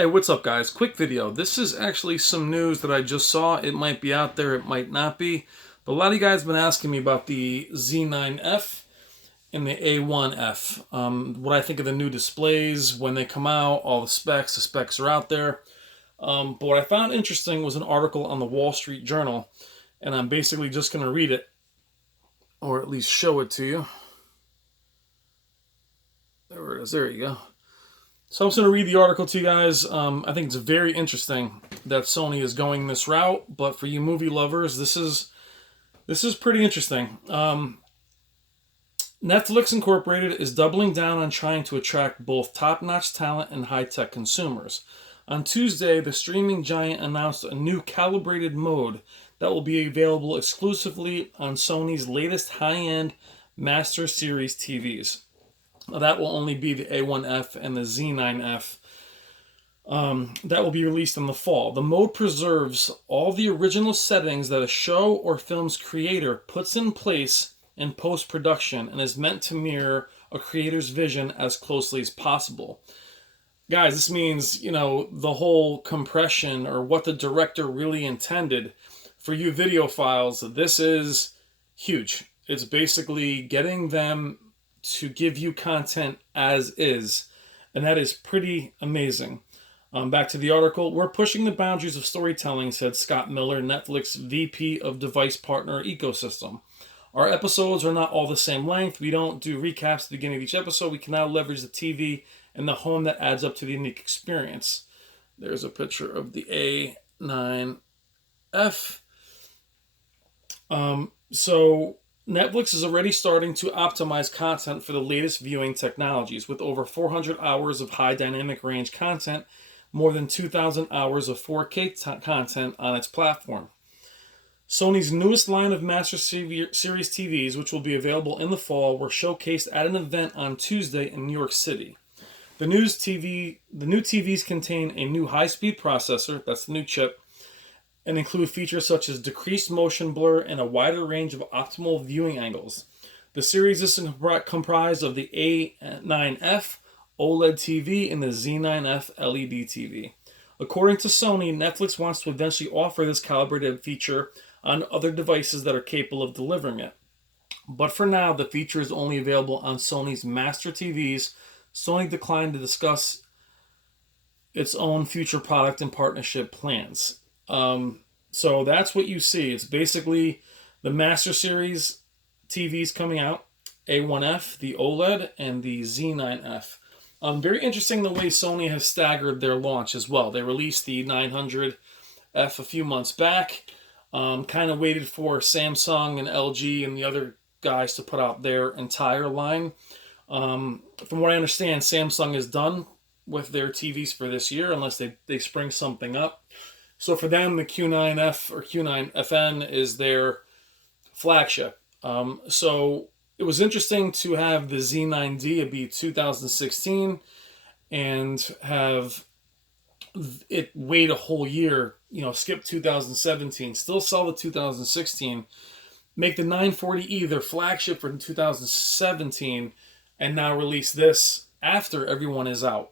Hey, what's up, guys? Quick video. This is actually some news that I just saw. It might be out there, it might not be. But a lot of you guys have been asking me about the Z9F and the A1F. What I think of the new displays when they come out, all the specs. The specs are out there. But what I found interesting was an article on the Wall Street Journal. And I'm basically just going to read it, or at least show it to you. There it is. There you go. So I'm just going to read the article to you guys. I think it's very interesting that Sony is going this route, but for you movie lovers, this is pretty interesting. Netflix Incorporated is doubling down on trying to attract both top-notch talent and high-tech consumers. On Tuesday, the streaming giant announced a new calibrated mode that will be available exclusively on Sony's latest high-end Master Series TVs. That will only be the A1F and the Z9F. That will be released in the fall. The mode preserves all the original settings that a show or film's creator puts in place in post-production and is meant to mirror a creator's vision as closely as possible. Guys, this means, the whole compression or what the director really intended. For you videophiles, this is huge. It's basically getting them to give you content as is, and that is pretty amazing. Back to the article. We're pushing the boundaries of storytelling, said Scott Miller, Netflix VP of Device Partner Ecosystem. Our episodes are not all the same length. We don't do recaps at the beginning of each episode. We can now leverage the TV and the home that adds up to the unique experience. There's a picture of the A9F. So Netflix is already starting to optimize content for the latest viewing technologies, with over 400 hours of high dynamic range content, more than 2,000 hours of 4K content on its platform. Sony's newest line of Master Series TVs, which will be available in the fall, were showcased at an event on Tuesday in New York City. The new TVs contain a new high-speed processor, that's the new chip, and include features such as decreased motion blur and a wider range of optimal viewing angles. The series is comprised of the A9F OLED TV and the Z9F LED TV. According to Sony, Netflix wants to eventually offer this calibrated feature on other devices that are capable of delivering it. But for now, the feature is only available on Sony's Master TVs. Sony declined to discuss its own future product and partnership plans. So that's what you see. It's basically the Master Series TVs coming out, A1F, the OLED, and the Z9F. Very interesting the way Sony has staggered their launch as well. They released the 900F a few months back, kind of waited for Samsung and LG and the other guys to put out their entire line. From what I understand, Samsung is done with their TVs for this year unless they spring something up. So for them, the Q9F or Q9FN is their flagship. So it was interesting to have the Z9D be 2016 and have it wait a whole year, skip 2017, still sell the 2016, make the 940E their flagship for 2017, and now release this after everyone is out.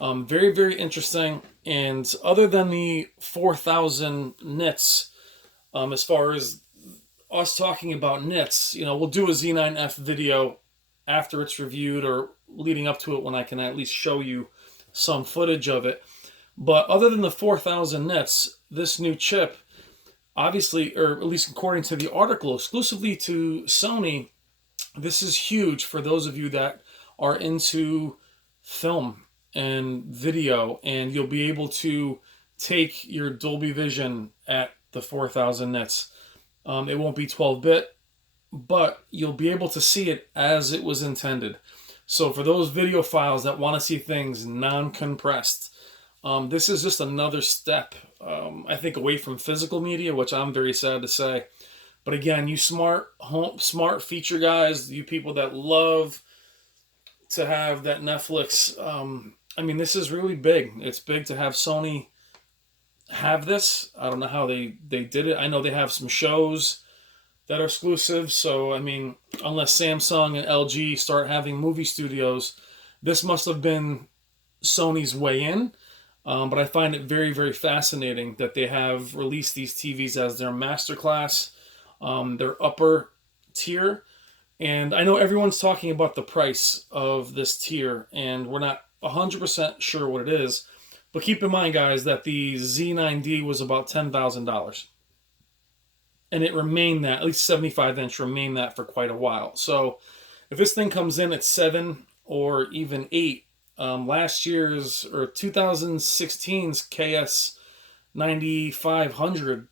Very, very interesting. And other than the 4,000 nits, as far as us talking about nits, we'll do a Z9F video after it's reviewed or leading up to it when I can at least show you some footage of it. But other than the 4,000 nits, this new chip, obviously, or at least according to the article, exclusively to Sony, this is huge for those of you that are into film and video, and you'll be able to take your Dolby Vision at the 4,000 nits. It won't be 12-bit, but you'll be able to see it as it was intended. So for those video files that want to see things non-compressed, this is just another step, I think, away from physical media, which I'm very sad to say. But again, you smart feature guys, you people that love to have that Netflix, this is really big. It's big to have Sony have this. I don't know how they did it. I know they have some shows that are exclusive. So, unless Samsung and LG start having movie studios, this must have been Sony's way in. But I find it very, very fascinating that they have released these TVs as their Masterclass, their upper tier. And I know everyone's talking about the price of this tier, and we're not 100% sure what it is. But keep in mind, guys, that the Z9D was about $10,000. And it remained that, at least 75-inch, remained that for quite a while. So if this thing comes in at 7 or even 8, last year's or 2016's KS 9500,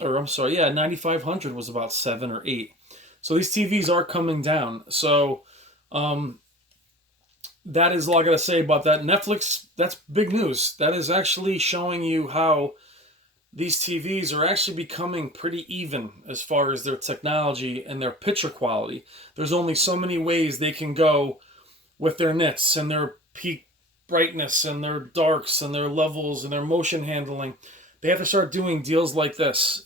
or I'm sorry, yeah, 9500 was about 7 or 8. So these TVs are coming down. So that is all I got to say about that. Netflix, that's big news. That is actually showing you how these TVs are actually becoming pretty even as far as their technology and their picture quality. There's only so many ways they can go with their nits and their peak brightness and their darks and their levels and their motion handling. They have to start doing deals like this.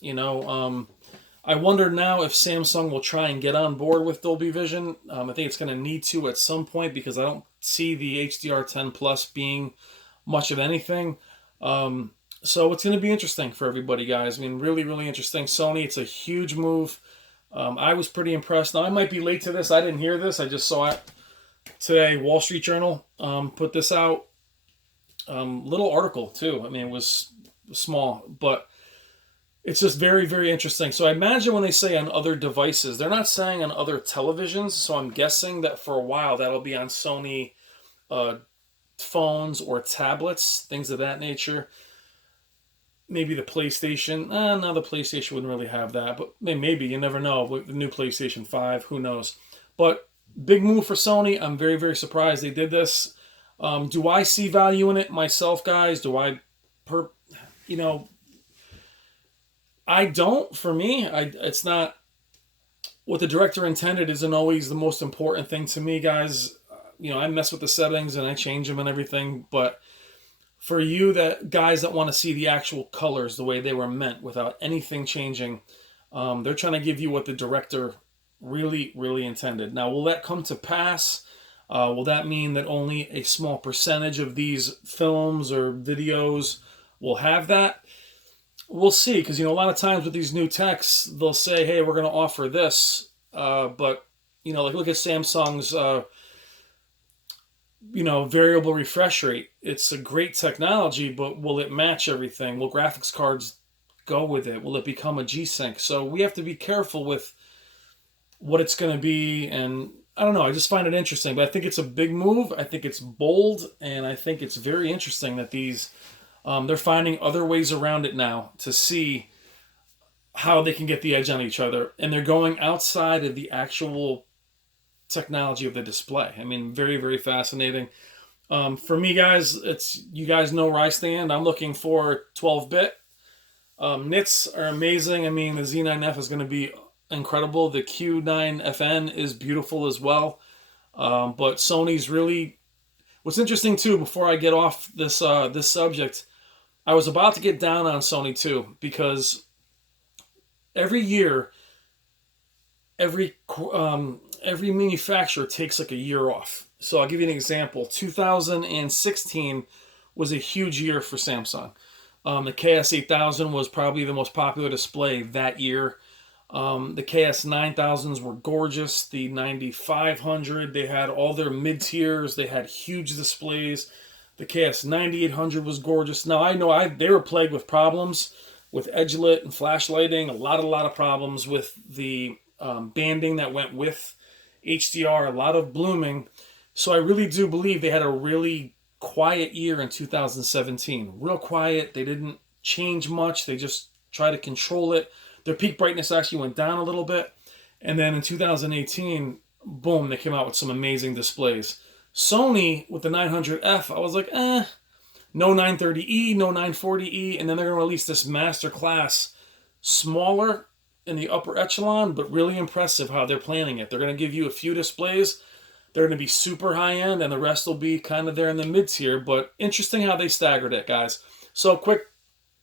I wonder now if Samsung will try and get on board with Dolby Vision. I think it's going to need to at some point, because I don't see the HDR10 Plus being much of anything. So it's going to be interesting for everybody, guys. I mean, really, really interesting. Sony, it's a huge move. I was pretty impressed. Now, I might be late to this. I didn't hear this. I just saw it today. Wall Street Journal put this out. Little article, too. I mean, it was small, but it's just very, very interesting. So I imagine when they say on other devices, they're not saying on other televisions. So I'm guessing that for a while that'll be on Sony phones or tablets, things of that nature. Maybe the PlayStation. No, the PlayStation wouldn't really have that, but maybe, you never know. With the new PlayStation 5, who knows? But big move for Sony. I'm very, very surprised they did this. Do I see value in it myself, guys? Do I, I don't. For me, it's not what the director intended. Isn't always the most important thing to me, guys. I mess with the settings and I change them and everything, but for you guys that want to see the actual colors the way they were meant without anything changing, they're trying to give you what the director really, really intended. Now, will that come to pass? Will that mean that only a small percentage of these films or videos will have that? We'll see, because a lot of times with these new techs, they'll say, "Hey, we're going to offer this," but like look at Samsung's variable refresh rate. It's a great technology, but will it match everything? Will graphics cards go with it? Will it become a G-Sync? So we have to be careful with what it's going to be. And I don't know, I just find it interesting. But I think it's a big move. I think it's bold. And I think it's very interesting that they're finding other ways around it now to see how they can get the edge on each other. And they're going outside of the actual technology of the display. I mean, very, very fascinating. For me, guys, you guys know where I stand. I'm looking for 12-bit. Nits are amazing. I mean, the Z9F is going to be incredible. The Q9FN is beautiful as well. But Sony's really... What's interesting, too, before I get off this subject, I was about to get down on Sony, too, because every year, every manufacturer takes like a year off. So I'll give you an example. 2016 was a huge year for Samsung. The KS8000 was probably the most popular display that year. The KS9000s were gorgeous. The 9500, they had all their mid-tiers. They had huge displays. The KS9800 was gorgeous. Now, I know they were plagued with problems with edge-lit and flashlighting. A lot of problems with the banding that went with HDR. A lot of blooming. So I really do believe they had a really quiet year in 2017. Real quiet. They didn't change much. They just tried to control it. Their peak brightness actually went down a little bit. And then in 2018, boom, they came out with some amazing displays. Sony, with the 900F, I was like, no 930E, no 940E. And then they're going to release this Masterclass, smaller in the upper echelon, but really impressive how they're planning it. They're going to give you a few displays. They're going to be super high-end, and the rest will be kind of there in the mid-tier. But interesting how they staggered it, guys. So, quick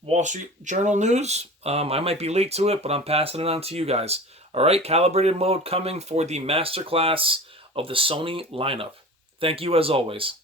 Wall Street Journal news. I might be late to it, but I'm passing it on to you guys. All right, calibrated mode coming for the Masterclass of the Sony lineup. Thank you as always.